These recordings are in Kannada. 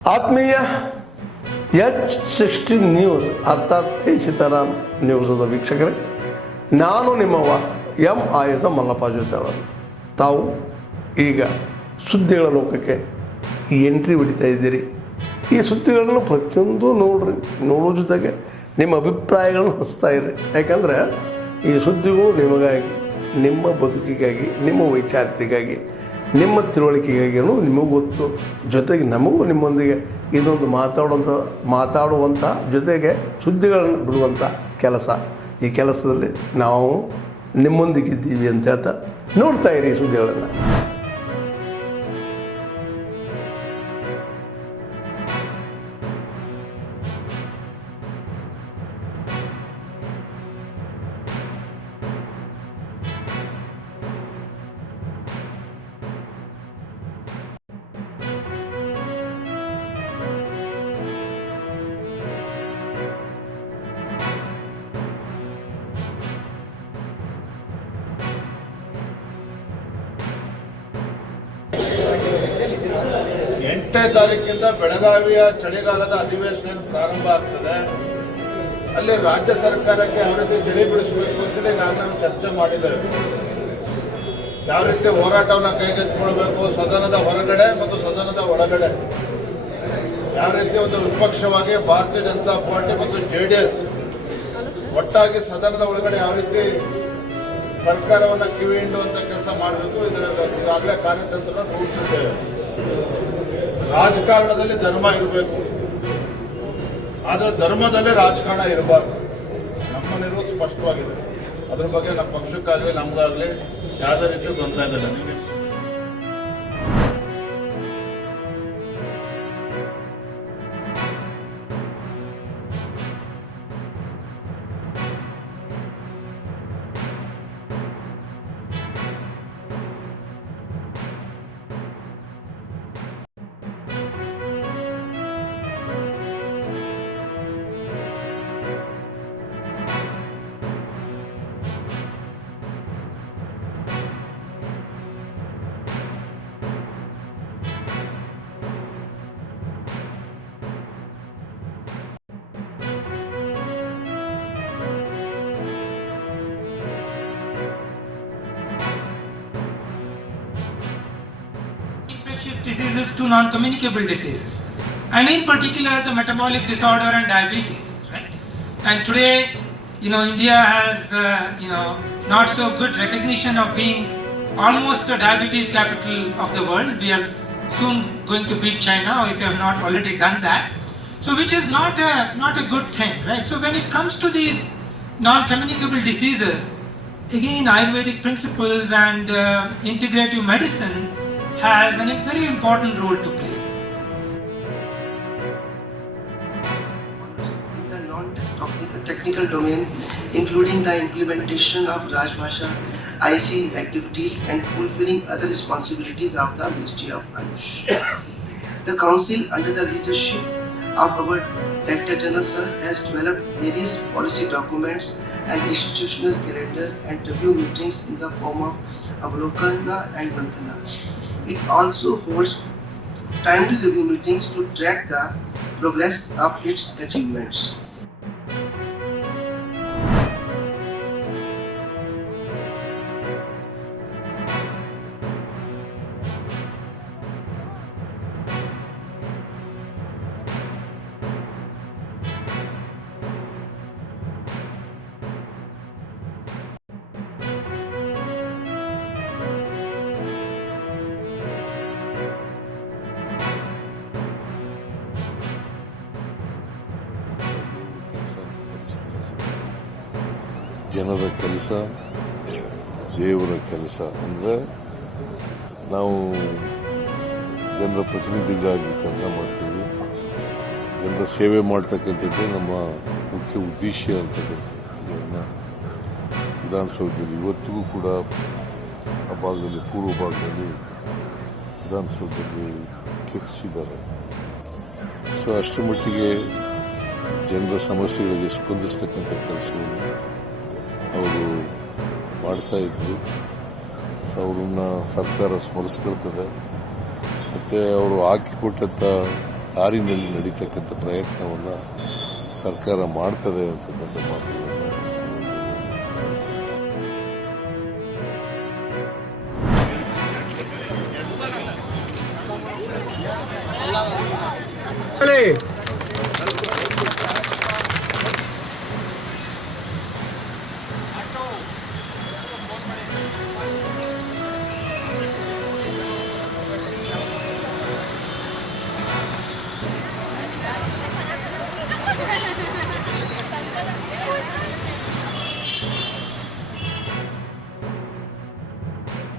ಆತ್ಮೀಯ H16 ನ್ಯೂಸ್ ಅರ್ಥಾತ್ ಸೀತಾರಾಮ್ ನ್ಯೂಸದ ವೀಕ್ಷಕರೇ, ನಾನು ನಿಮ್ಮವ ಎಂ ಆಯುಧ ಮಲ್ಲಪ್ಪ ಜೊತೆಯವರು. ತಾವು ಈಗ ಸುದ್ದಿಗಳ ಲೋಕಕ್ಕೆ ಎಂಟ್ರಿ ಹೊಡಿತಾ ಇದ್ದೀರಿ. ಈ ಸುದ್ದಿಗಳನ್ನು ಪ್ರತಿಯೊಂದು ನೋಡೋ ಜೊತೆಗೆ ನಿಮ್ಮ ಅಭಿಪ್ರಾಯಗಳನ್ನು ಹಂಚ್ತಾ ಇರಿ. ಯಾಕಂದರೆ ಈ ಸುದ್ದಿಗಳು ನಿಮಗಾಗಿ, ನಿಮ್ಮ ಬದುಕಿಗಾಗಿ, ನಿಮ್ಮ ವೈಚಾರಿಕೆಗಾಗಿ, ನಿಮ್ಮ ತಿಳುವಳಿಕೆಗಾಗಿಯೂ ನಿಮಗೂ ಗೊತ್ತು. ಜೊತೆಗೆ ನಮಗೂ ನಿಮ್ಮೊಂದಿಗೆ ಇದೊಂದು ಮಾತಾಡುವಂಥ ಜೊತೆಗೆ ಸುದ್ದಿಗಳನ್ನು ಬಿಡುವಂಥ ಕೆಲಸ. ಈ ಕೆಲಸದಲ್ಲಿ ನಾವು ನಿಮ್ಮೊಂದಿಗಿದ್ದೀವಿ ಅಂತ ಹೇಳ್ತಾ ನೋಡ್ತಾ ಇರಿ ಈ ಸುದ್ದಿಗಳನ್ನು. ಎಂಟನೇ ತಾರೀಕಿಂದ ಬೆಳಗಾವಿಯ ಚಳಿಗಾಲದ ಅಧಿವೇಶನ ಪ್ರಾರಂಭ ಆಗ್ತದೆ. ಅಲ್ಲಿ ರಾಜ್ಯ ಸರ್ಕಾರಕ್ಕೆ ಯಾವ ರೀತಿ ಚಳಿ ಬಿಡಿಸಬೇಕು ಅಂತೇಳಿ ಈಗಾಗಲೇ ನಾವು ಚರ್ಚೆ ಮಾಡಿದ್ದೇವೆ. ಯಾವ ರೀತಿ ಹೋರಾಟವನ್ನು ಕೈಗೆತ್ತಿಕೊಳ್ಬೇಕು, ಸದನದ ಹೊರಗಡೆ ಮತ್ತು ಸದನದ ಒಳಗಡೆ ಯಾವ ರೀತಿ ಒಂದು ವಿಪಕ್ಷವಾಗಿ ಭಾರತೀಯ ಜನತಾ ಪಾರ್ಟಿ ಮತ್ತು JDS ಒಟ್ಟಾಗಿ ಸದನದ ಒಳಗಡೆ ಯಾವ ರೀತಿ ಸರ್ಕಾರವನ್ನು ಕಿವಿ ಹಿಂಡುವಂತ ಕೆಲಸ ಮಾಡಬೇಕು, ಇದರ ಈಗಾಗಲೇ ಕಾರ್ಯತಂತ್ರ ರೂಪಿಸಿದ್ದೇವೆ. ರಾಜಕಾರಣದಲ್ಲಿ ಧರ್ಮ ಇರಬೇಕು, ಆದರೆ ಧರ್ಮದಲ್ಲೇ ರಾಜಕಾರಣ ಇರಬಾರ್ದು. ನಮ್ಮ ನಿಲುವು ಸ್ಪಷ್ಟವಾಗಿದೆ. ಅದ್ರ ಬಗ್ಗೆ ನಮ್ಮ ಪಕ್ಷಕ್ಕಾಗಲಿ ನಮಗಾಗಲಿ ಯಾವುದೇ ರೀತಿ ಗೊಂದಲ ಇಲ್ಲ. Infectious diseases to non-communicable diseases, and in particular the metabolic disorder and diabetes, right? And today, India has not so good recognition of being almost a diabetes capital of the world. We are soon going to beat China, or if we have not already done that. So which is not a good thing, right? So when it comes to these non-communicable diseases, again Ayurvedic principles and integrative medicine has a very important role to play. In the non-technical domain, including the implementation of Rajbhasha, IC activities and fulfilling other responsibilities of the Ministry of Ayush. The Council, under the leadership of our Director General Sir, has developed various policy documents and institutional calendar and review meetings in the form of Avalokana and Mantana. It also holds timely review meetings to track the progress of its achievements. ಜನರ ಕೆಲಸ, ದೇವರ ಕೆಲಸ. ಅಂದರೆ ನಾವು ಜನರ ಪ್ರತಿನಿಧಿಗಳಾಗಿ ಕೆಲಸ ಮಾಡ್ತೀವಿ. ಜನರ ಸೇವೆ ಮಾಡ್ತಕ್ಕಂಥದ್ದೇ ನಮ್ಮ ಮುಖ್ಯ ಉದ್ದೇಶ ಅಂತಕ್ಕಂಥದ್ದನ್ನು ವಿಧಾನಸೌಧದಲ್ಲಿ ಇವತ್ತಿಗೂ ಕೂಡ ಆ ಭಾಗದಲ್ಲಿ, ಪೂರ್ವ ಭಾಗದಲ್ಲಿ ವಿಧಾನಸೌಧದಲ್ಲಿ ಕೆತ್ತಿಸಿದ್ದಾರೆ. ಸೊ ಅಷ್ಟರ ಮಟ್ಟಿಗೆ ಜನರ ಸಮಸ್ಯೆಗಳಿಗೆ ಸ್ಪಂದಿಸ್ತಕ್ಕಂಥ ಕೆಲಸವನ್ನು ಅವರು ಮಾಡ್ತಾ ಇದ್ರು. ಅವರನ್ನು ಸರ್ಕಾರ ಸ್ಮರಿಸ್ಕೊಳ್ತದೆ. ಮತ್ತು ಅವರು ಹಾಕಿಕೊಟ್ಟಂಥ ದಾರಿನಲ್ಲಿ ನಡೀತಕ್ಕಂಥ ಪ್ರಯತ್ನವನ್ನು ಸರ್ಕಾರ ಮಾಡ್ತದೆ ಅಂತಕ್ಕಂಥ ಮಾತುಗಳನ್ನು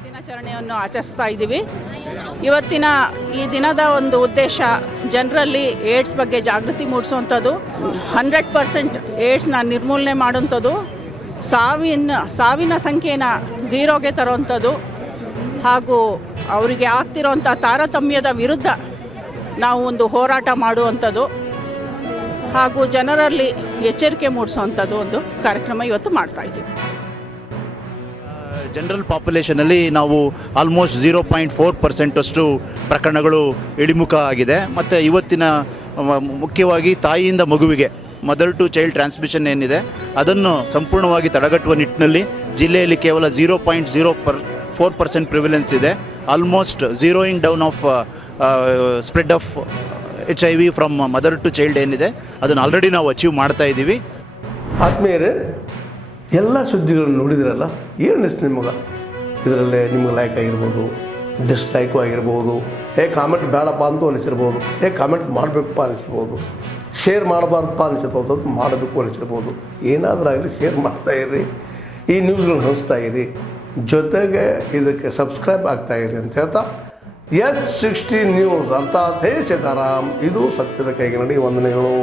ದಿನಾಚರಣೆಯನ್ನು ಆಚರಿಸ್ತಾ ಇದ್ದೀವಿ. ಇವತ್ತಿನ ಈ ದಿನದ ಒಂದು ಉದ್ದೇಶ ಜನರಲ್ಲಿ ಏಡ್ಸ್ ಬಗ್ಗೆ ಜಾಗೃತಿ ಮೂಡಿಸುವಂಥದ್ದು, 100% ಏಡ್ಸ್ನ ನಿರ್ಮೂಲನೆ ಮಾಡುವಂಥದ್ದು, ಸಾವಿನ ಸಂಖ್ಯೆನ ಝೀರೋಗೆ ತರುವಂಥದ್ದು, ಹಾಗೂ ಅವರಿಗೆ ಆಗ್ತಿರೋಂಥ ತಾರತಮ್ಯದ ವಿರುದ್ಧ ನಾವು ಒಂದು ಹೋರಾಟ ಮಾಡುವಂಥದ್ದು, ಹಾಗೂ ಜನರಲ್ಲಿ ಎಚ್ಚರಿಕೆ ಮೂಡಿಸುವಂಥದ್ದು ಒಂದು ಕಾರ್ಯಕ್ರಮ ಇವತ್ತು ಮಾಡ್ತಾಯಿದ್ದೀವಿ. ಜನರಲ್ ಪಾಪ್ಯುಲೇಷನಲ್ಲಿ ನಾವು ಆಲ್ಮೋಸ್ಟ್ 0.4% ಪ್ರಕರಣಗಳು ಇಳಿಮುಖ ಆಗಿದೆ. ಮತ್ತು ಇವತ್ತಿನ ಮುಖ್ಯವಾಗಿ ತಾಯಿಯಿಂದ ಮಗುವಿಗೆ ಮದರ್ ಟು ಚೈಲ್ಡ್ ಟ್ರಾನ್ಸ್ಮಿಷನ್ ಏನಿದೆ ಅದನ್ನು ಸಂಪೂರ್ಣವಾಗಿ ತಡೆಗಟ್ಟುವ ನಿಟ್ಟಿನಲ್ಲಿ ಜಿಲ್ಲೆಯಲ್ಲಿ ಕೇವಲ 0.04% ಪ್ರಿವಿಲೆನ್ಸ್ ಇದೆ. Almost zeroing down of spread of HIV from mother to child ಏನಿದೆ ಅದನ್ನು ಆಲ್ರೆಡಿ ನಾವು ಅಚೀವ್ ಮಾಡ್ತಾ ಇದ್ದೀವಿ. ಆತ್ಮೀಯರೇ, ಎಲ್ಲ ಸುದ್ದಿಗಳನ್ನು ನೋಡಿದ್ರಲ್ಲ, ಏನು ಅನಿಸ್ತು ನಿಮಗೆ? ಇದರಲ್ಲೇ ನಿಮ್ಗೆ ಲೈಕ್ ಆಗಿರ್ಬೋದು, ಡಿಸ್ಲೈಕು ಆಗಿರ್ಬೋದು, ಕಾಮೆಂಟ್ ಬೇಡಪ್ಪ ಅಂತೂ ಅನಿಸಿರ್ಬೋದು, ಕಾಮೆಂಟ್ ಮಾಡಬೇಕಪ್ಪ ಅನಿಸಿರ್ಬೋದು, ಶೇರ್ ಮಾಡಬಾರ್ದಪ್ಪ ಅನಿಸಿರ್ಬೋದು, ಅದು ಮಾಡಬೇಕು ಅನಿಸಿರ್ಬೋದು. ಏನಾದರೂ ಆಗಲಿ ಶೇರ್ ಮಾಡ್ತಾಯಿರಿ, ಈ ನ್ಯೂಸ್ಗಳನ್ನ ಹಂಚ್ತಾ ಇರಿ, ಜೊತೆಗೆ ಇದಕ್ಕೆ ಸಬ್ಸ್ಕ್ರೈಬ್ ಆಗ್ತಾಯಿರಿ ಅಂತ ಹೇಳ್ತಾ H16 ನ್ಯೂಸ್ ಅರ್ಥಾತ್ ಹೇ ಸೀತಾರಾಮ್, ಇದು ಸತ್ಯದ ಕೈಗೆ ನಡಿ. ವಂದನೆಗಳು.